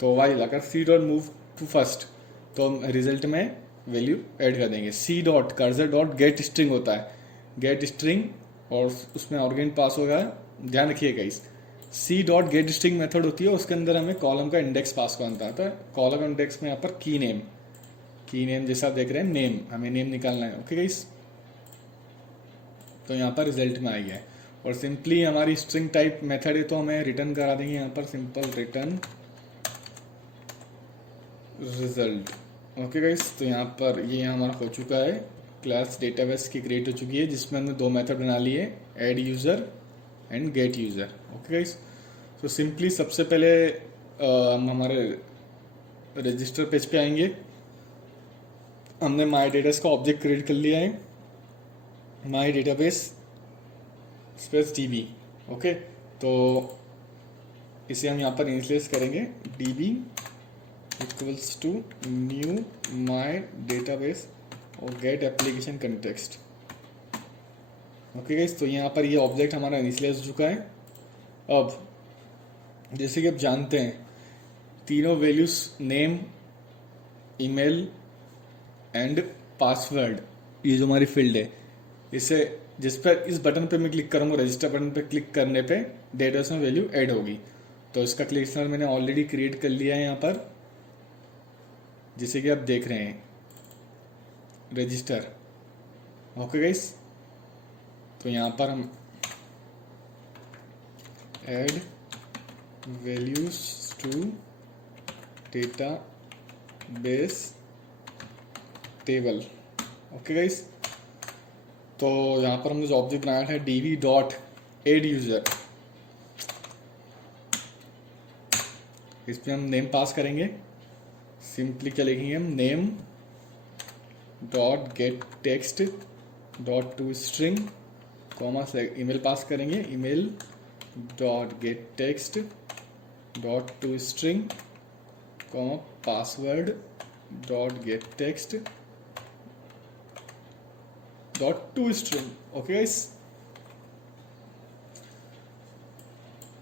तो वाइल अगर C dot move to first तो हम रिजल्ट में वैल्यू ऐड कर देंगे। C dot cursor dot get string होता है, गेट स्ट्रिंग, और उसमें आर्गुमेंट पास होगा, ध्यान रखिएगा इस C dot get string method होती है, उसके अंदर हमें कॉलम का इंडेक्स पास करना था। कॉलम इंडेक्स में यहाँ पर की नेम जैसा आप देख रहे हैं नेम, हमें नेम निकालना है। ओके गाइस, तो यहाँ पर रिजल्ट में आ गया है, और सिंपली हमारी स्ट्रिंग टाइप मेथड है तो हमें रिटर्न करा देंगे यहाँ पर simple return result. Okay guys, तो यहाँ पर ये हमारा हो चुका है, क्लास डेटाबेस की क्रिएट हो चुकी है जिसमें हमने 2 मेथड बना लिए, add user and get user. Okay guys, तो सिंपली सबसे पहले हम हमारे रजिस्टर पेज पे आएंगे। हमने माई डेटाबेस का ऑब्जेक्ट क्रिएट कर लिया है, my database space db। Okay, तो इसे हम यहाँ पर इनिशियलाइज करेंगे, db equals to new my database और get application context. Okay guys, तो यहाँ पर ये ऑब्जेक्ट हमारा इनिशियलाइज हो चुका है। अब जैसे कि आप जानते हैं तीनों values name, email and password, ये जो हमारी फील्ड है, इसे जिस पर इस बटन पे मैं क्लिक करूँगा, रजिस्टर बटन पे क्लिक करने पे डेटाबेस में वैल्यू ऐड होगी। तो इसका क्लिक मैंने ऑलरेडी क्रिएट कर लिया है यहाँ पर, जैसे कि आप देख रहे हैं रजिस्टर। ओके गाइस, तो यहाँ पर हम add values to data base table. Okay guys, तो यहाँ पर हमने जो ऑब्जेक्ट बनाया है dv डॉट एड यूजर, इस पर हम नेम पास करेंगे। सिंपली क्या लिखेंगे हम, name dot gate text dot to string comma से ईमेल पास करेंगे, email dot gate text dot to string comma password dot gate text dot to string. Okay guys,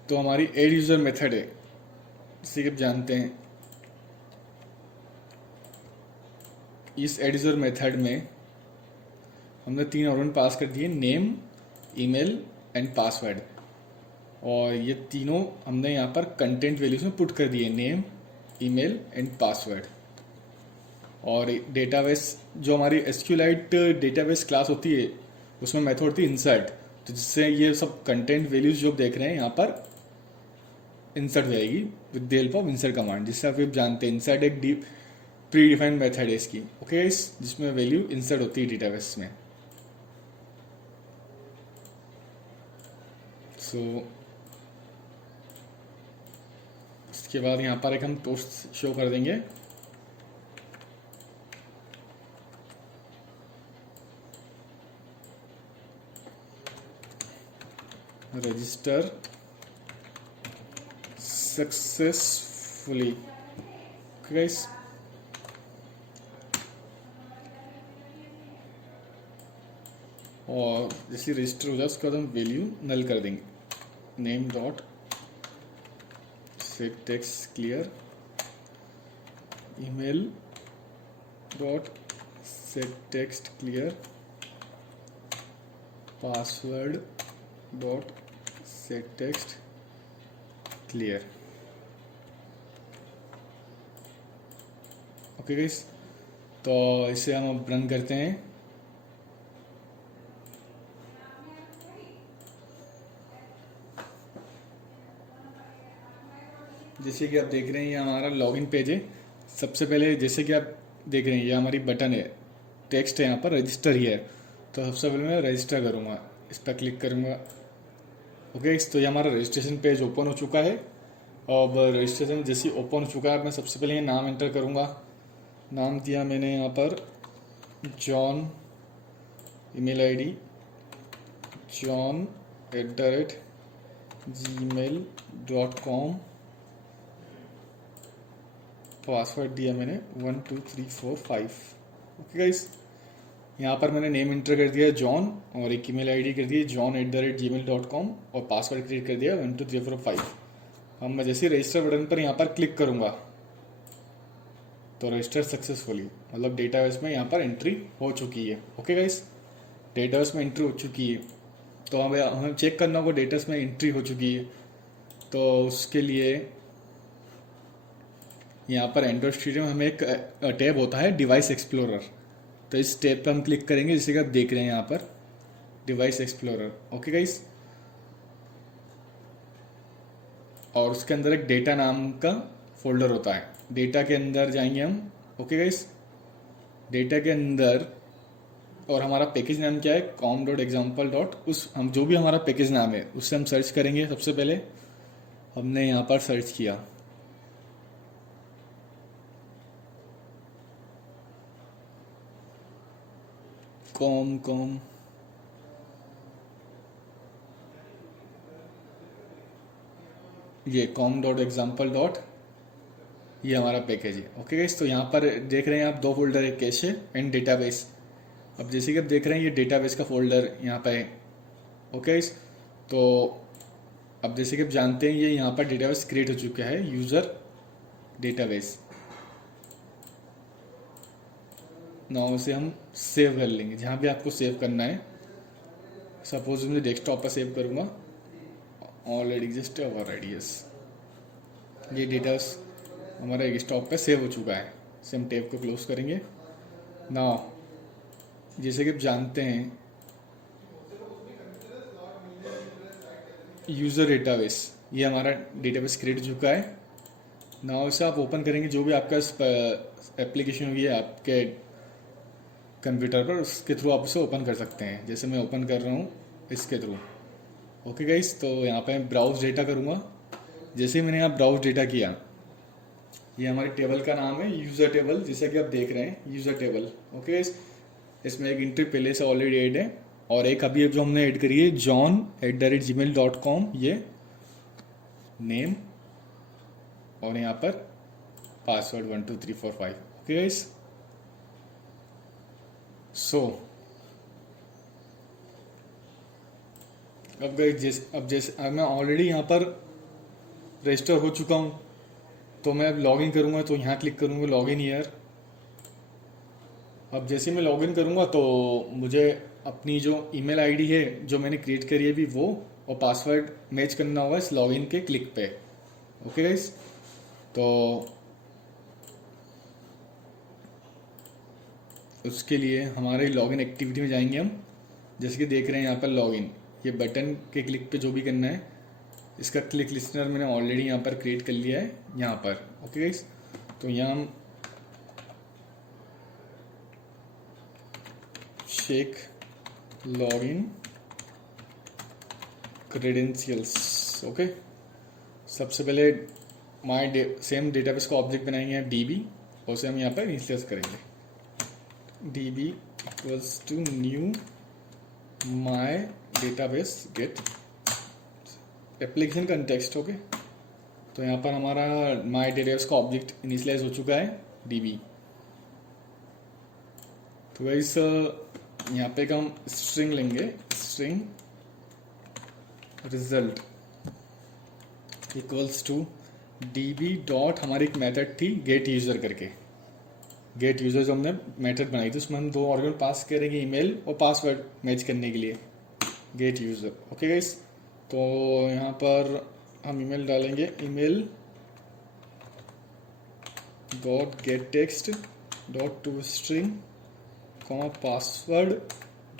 तो हमारी एड यूजर मेथड है, इसे आप जानते हैं। इस एड यूजर मेथड में हमने 3 आर्गुमेंट पास कर दिए, नेम, ईमेल एंड पासवर्ड, और ये तीनों हमने यहाँ पर कंटेंट वैल्यूज में पुट कर दिए, नेम, ईमेल एंड पासवर्ड। और डेटाबेस जो हमारी एसक्यूएलाइट डेटाबेस क्लास होती है उसमें मेथड होती है इंसर्ट, तो जिससे ये सब कंटेंट वैल्यूज जो देख रहे हैं यहाँ पर इंसर्ट हो जाएगी with the help of insert command, जिससे आप जानते हैं इंसर्ट एक डीप प्री डिफाइंड मेथड है इसकी। ओके, जिसमें वैल्यू इंसर्ट होती है डेटाबेस में। सो इसके बाद यहाँ पर एक हम पोस्ट शो कर देंगे। Register successfully. गाइस, और जैसे रजिस्टर हो जाए उसके बाद हम वैल्यू नल कर देंगे, name dot set text clear, email dot set text clear, password dot set text clear. Okay guys, तो इसे हम रन करते हैं। जैसे कि आप देख रहे हैं ये हमारा लॉगिन पेज है। सबसे पहले जैसे कि आप देख रहे हैं ये हमारी बटन है, टेक्स्ट है यहाँ पर रजिस्टर ही है, तो सबसे पहले मैं रजिस्टर करूँगा, इस पर क्लिक करूँगा। ओके, तो ये हमारा रजिस्ट्रेशन पेज ओपन हो चुका है। अब रजिस्ट्रेशन जैसे ओपन हो चुका है, मैं सबसे पहले ये नाम एंटर करूँगा। नाम दिया मैंने यहाँ पर John, email ID john@gmail.com, password दिया मैंने 1 2 3 4 5। ओके गाइस, यहाँ पर मैंने नेम इंटर कर दिया जॉन, और एक ईमेल आईडी कर दी john@gmail.com, और पासवर्ड क्रिएट कर दिया 1 2 3 4 5। अब मैं जैसे रजिस्टर बटन पर यहाँ पर क्लिक करूँगा तो रजिस्टर सक्सेसफुली, मतलब डेटाबेस में यहाँ पर एंट्री हो चुकी है। ओके गाइस, डेटाबेस में एंट्री हो चुकी है। तो हमें चेक करना होगा डेटाबेस में एंट्री हो चुकी है, तो उसके लिए यहाँ पर एंड्रॉइड स्टूडियो में हमें एक टैब होता है डिवाइस एक्सप्लोरर, तो इस टैब पर हम क्लिक करेंगे, जैसे कि आप देख रहे हैं यहाँ पर डिवाइस एक्सप्लोरर। ओके गाइस, और उसके अंदर एक डेटा नाम का फोल्डर होता है, डेटा के अंदर जाएंगे हम। ओके गाइस, डेटा के अंदर, और हमारा पैकेज नाम क्या है, com.example. उस हम जो भी हमारा पैकेज नाम है उससे हम सर्च करेंगे। सबसे पहले हमने यहाँ पर सर्च किया कॉम, ये com.example. ये हमारा पैकेज है। ओके गाइस, तो यहाँ पर देख रहे हैं आप 2 फोल्डर है, कैशे एंड डेटाबेस। अब जैसे कि आप देख रहे हैं ये डेटाबेस का फोल्डर यहाँ पे है। ओके गाइस, तो अब जैसे कि आप जानते हैं ये यहाँ पर डेटाबेस क्रिएट हो चुका है, यूज़र डेटाबेस। नाउ उसे हम सेव कर लेंगे जहाँ भी आपको सेव करना है। सपोज मैं डेस्कटॉप पर सेव करूँगा, ऑलरेडी एग्जिस्ट ऑलरेडी, यस, ये डेटाबेस हमारा डेस्कटॉप पे सेव हो चुका है। इसे हम टैब को क्लोज करेंगे। नाउ जैसे कि आप जानते हैं यूज़र डेटाबेस, ये हमारा डेटाबेस क्रिएट हो चुका है। नाउ इसे आप ओपन करेंगे, जो भी आपका एप्लीकेशन होगी आपके कंप्यूटर पर, उसके थ्रू आप उसे ओपन कर सकते हैं। जैसे मैं ओपन कर रहा हूँ इसके थ्रू। ओके गाइस, तो यहाँ पे मैं ब्राउज डेटा करूँगा। जैसे ही मैंने यहाँ ब्राउज डेटा किया, ये हमारे टेबल का नाम है यूज़र टेबल, जैसा कि आप देख रहे हैं यूज़र टेबल। ओके गाइस, इसमें एक एंट्री पहले से ऑलरेडी ऐड है, और एक अभी जो हमने ऐड करी है john@gmail.com, ये नेम, और यहाँ पर पासवर्ड 12345। ओके गाइस, सो अब जैसे मैं ऑलरेडी यहाँ पर रजिस्टर हो चुका हूँ, तो मैं अब लॉगिन करूँगा, तो यहाँ क्लिक करूँगा लॉगिन ईयर। अब जैसे मैं लॉगिन करूँगा तो मुझे अपनी जो ईमेल आईडी है जो मैंने क्रिएट करी है अभी, वो और पासवर्ड मैच करना होगा इस लॉगिन के क्लिक पे। ओके गाइस, तो उसके लिए हमारे लॉगिन एक्टिविटी में जाएंगे हम। जैसे कि देख रहे हैं यहाँ पर लॉगिन, ये बटन के क्लिक पे जो भी करना है, इसका क्लिक लिस्टनर मैंने ऑलरेडी यहाँ पर क्रिएट कर लिया है यहाँ पर। ओके गाइस, तो यहाँ हम चेक लॉगिन क्रेडेंशियल्स। ओके, सबसे पहले सेम डेटाबेस का ऑब्जेक्ट बनाएंगे DB, और उसे हम यहाँ पर इनिशियलाइज करेंगे। DB equals to new my database get application context. Okay, तो यहाँ पर हमारा माई डेटाबेस का ऑब्जेक्ट इनिशियलाइज हो चुका है DB। तो इस यहाँ पे हम स्ट्रिंग लेंगे, string result equals to DB dot, हमारी एक मेथड थी गेट यूज़र करके, गेट यूज़र जो हमने मेथड बनाई थी, उसमें हम 2 आर्गुमेंट पास करेंगे, ईमेल और पासवर्ड मैच करने के लिए, गेट यूज़र। ओके गाइस, तो यहाँ पर हम ईमेल डालेंगे, email dot gate text dot to string comma password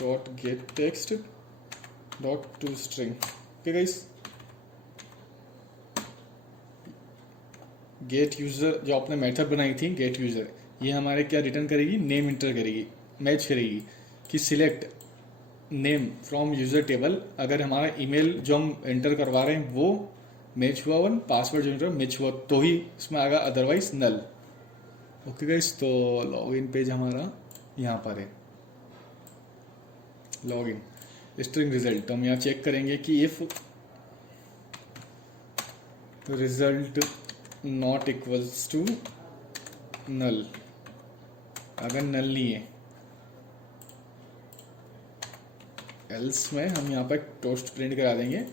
dot gate text dot to string. Okay guys, gate user जो आपने मेथड बनाई थी गेट यूज़र, ये हमारे क्या रिटर्न करेगी, नेम इंटर करेगी, मैच करेगी कि select name from user table. अगर हमारा ईमेल जो हम एंटर करवा रहे हैं वो मैच हुआ, वन पासवर्ड जो इंटर मैच हुआ तो ही इसमें आएगा, अदरवाइज नल। ओके गाइस, तो लॉगिन पेज हमारा यहाँ पर है, लॉगिन स्ट्रिंग रिजल्ट। तो हम यहाँ चेक करेंगे कि if result not equals to null, अगर नल नहीं है, एल्स में हम यहाँ पर टोस्ट प्रिंट करा देंगे।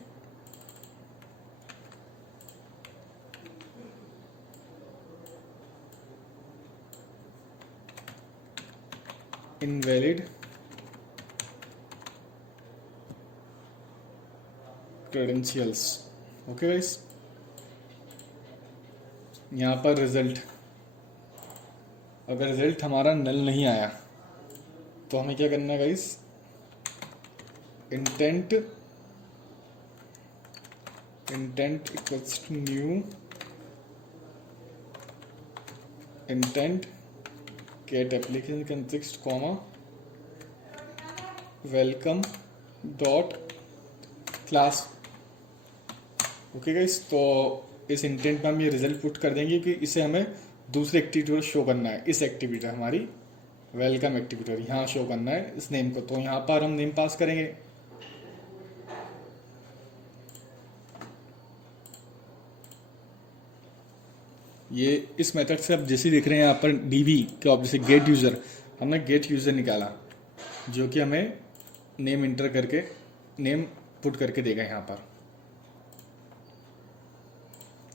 Invalid credentials. ओके गाइस, यहाँ पर रिजल्ट, अगर रिजल्ट हमारा नल नहीं आया तो हमें क्या करना है guys, intent equals to new intent get application context comma welcome dot class. Okay guys, तो इस इंटेंट में हम ये रिजल्ट पुट कर देंगे कि इसे हमें दूसरी एक्टिविटी पर शो करना है। इस एक्टिविटी हमारी वेलकम एक्टिविटी यहाँ शो करना है इस नेम को, तो यहाँ पर हम नेम पास करेंगे। ये इस मेथड से आप जैसे देख रहे हैं यहाँ पर DB के ऑब्जेक्ट से गेट यूज़र, हमने गेट यूज़र निकाला जो कि हमें नेम इंटर करके नेम पुट करके देगा यहाँ पर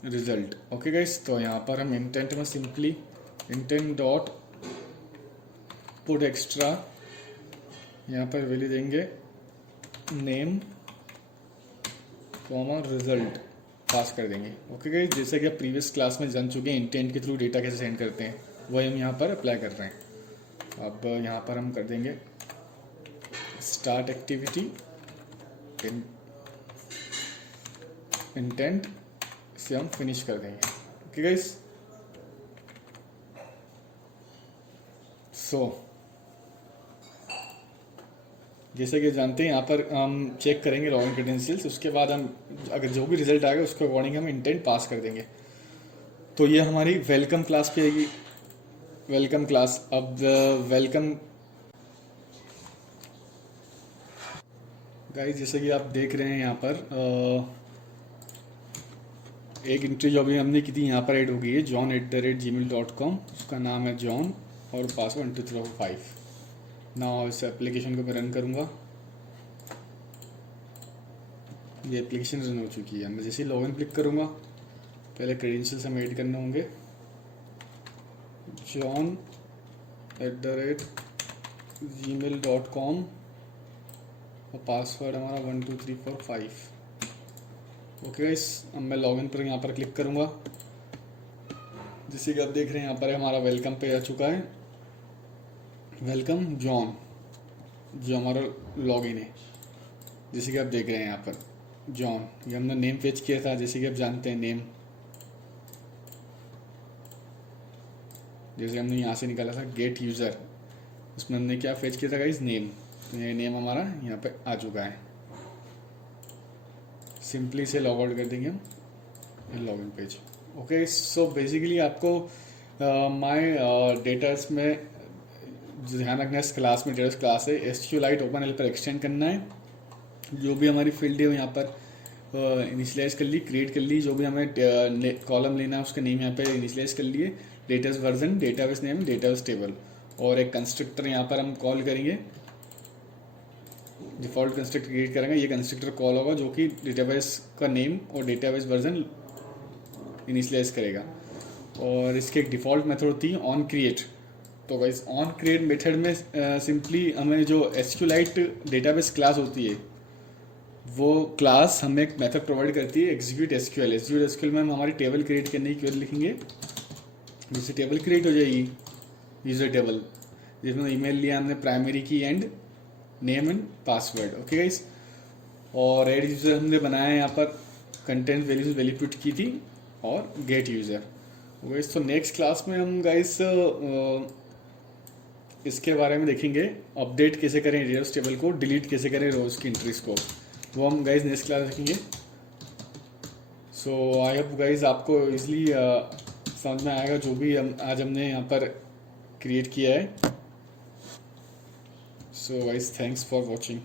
रिजल्ट। ओके गाइस, तो यहाँ पर हम इंटेंट में simply intent dot put extra, यहाँ पर वैल्यू देंगे नेम कॉमा रिजल्ट पास कर देंगे। ओके गाइस, जैसे कि आप प्रीवियस क्लास में जान चुके हैं इंटेंट के थ्रू डेटा कैसे सेंड करते हैं, वही हम यहाँ पर अप्लाई कर रहे हैं। अब यहाँ पर हम कर देंगे स्टार्ट एक्टिविटी इंटेंट, इसे हम फिनिश कर देंगे। ओके गाइस, सो जैसे कि जानते हैं यहाँ पर हम चेक करेंगे लॉगिन क्रेडेंशियल्स, उसके बाद हम अगर जो भी रिजल्ट आएगा उसके अकॉर्डिंग हम इंटेंट पास कर देंगे। तो ये हमारी वेलकम क्लास पे आएगी। वेलकम क्लास, अब वेलकम गाइस जैसे कि आप देख रहे हैं यहाँ पर एक एंट्री जो अभी हमने की थी यहाँ पर ऐड हो गई है, john@gmail.com, उसका नाम है जॉन और पासवर्ड 1234 ना। इस एप्लीकेशन को मैं रन करूँगा। ये एप्लीकेशन रन हो चुकी है। मैं जैसे ही लॉगिन क्लिक करूँगा, पहले क्रेडेंशियल्स हम ऐड करने होंगे, john@gmail.com और पासवर्ड हमारा 12345। ओके गाइस, अब मैं लॉगिन पर यहाँ पर क्लिक करूँगा। जैसे कि आप देख रहे हैं यहाँ पर हमारा वेलकम पे आ चुका है, वेलकम जॉन, जो हमारा लॉगिन है। जैसे कि आप देख रहे हैं यहाँ पर जॉन, ये हमने नेम फेच किया था, जैसे कि आप जानते हैं नेम, जैसे हमने यहाँ से निकाला था गेट यूज़र, उसमें हमने क्या फेच किया था गाइस, नेम। तो ये नेम हमारा यहाँ पे आ चुका है। सिंपली इसे लॉग आउट कर देंगे हम login page. Okay, so basically आपको माय डेटास में जो ध्यान रखना है, इस क्लास में डेटास क्लास है, SQLite ओपन पर एक्सटेंड करना है। जो भी हमारी फील्ड है वो यहाँ पर इनिशियलाइज कर ली, क्रिएट कर ली। जो भी हमें कॉलम लेना है उसका नेम यहाँ पे इनिशियलाइज कर लिए, database version, database name, database table, और एक कंस्ट्रक्टर यहाँ पर हम कॉल करेंगे, डिफ़ॉल्ट कंस्ट्रक्टर क्रिएट करेंगे। ये कंस्ट्रक्टर कॉल होगा जो कि डेटाबेस का नेम और डेटाबेस वर्जन इनिशियलाइज करेगा। और इसके एक डिफ़ॉल्ट मेथड होती है ऑन क्रिएट। तो गाइस ऑन क्रिएट मेथड में सिंपली हमें जो SQLite डेटाबेस क्लास होती है, वो क्लास हमें एक मेथड प्रोवाइड करती है एग्जीक्यूट SQL। एग्जीक्यूट SQL में हम हमारी टेबल क्रिएट करने की क्वेरी लिखेंगे, जिससे टेबल क्रिएट हो जाएगी, यूज़र टेबल, जिसमें ईमेल लिया हमने प्राइमरी की and name and password. Okay guys, और एड यूज़र हमने बनाया है यहाँ पर, कंटेंट वैल्यूज वैल्यू पुट की थी, और गेट यूज़र। ओके, तो नेक्स्ट क्लास में हम गाइस इसके बारे में देखेंगे, अपडेट कैसे करें डेटाबेस टेबल को, डिलीट कैसे करें रोज़ की एंट्रीज को, वो हम गाइस नेक्स्ट क्लास देखेंगे। सो आई होप गाइस आपको इजली समझ में आएगा जो भी आज हमने यहाँ पर क्रिएट किया है। So guys, thanks for watching.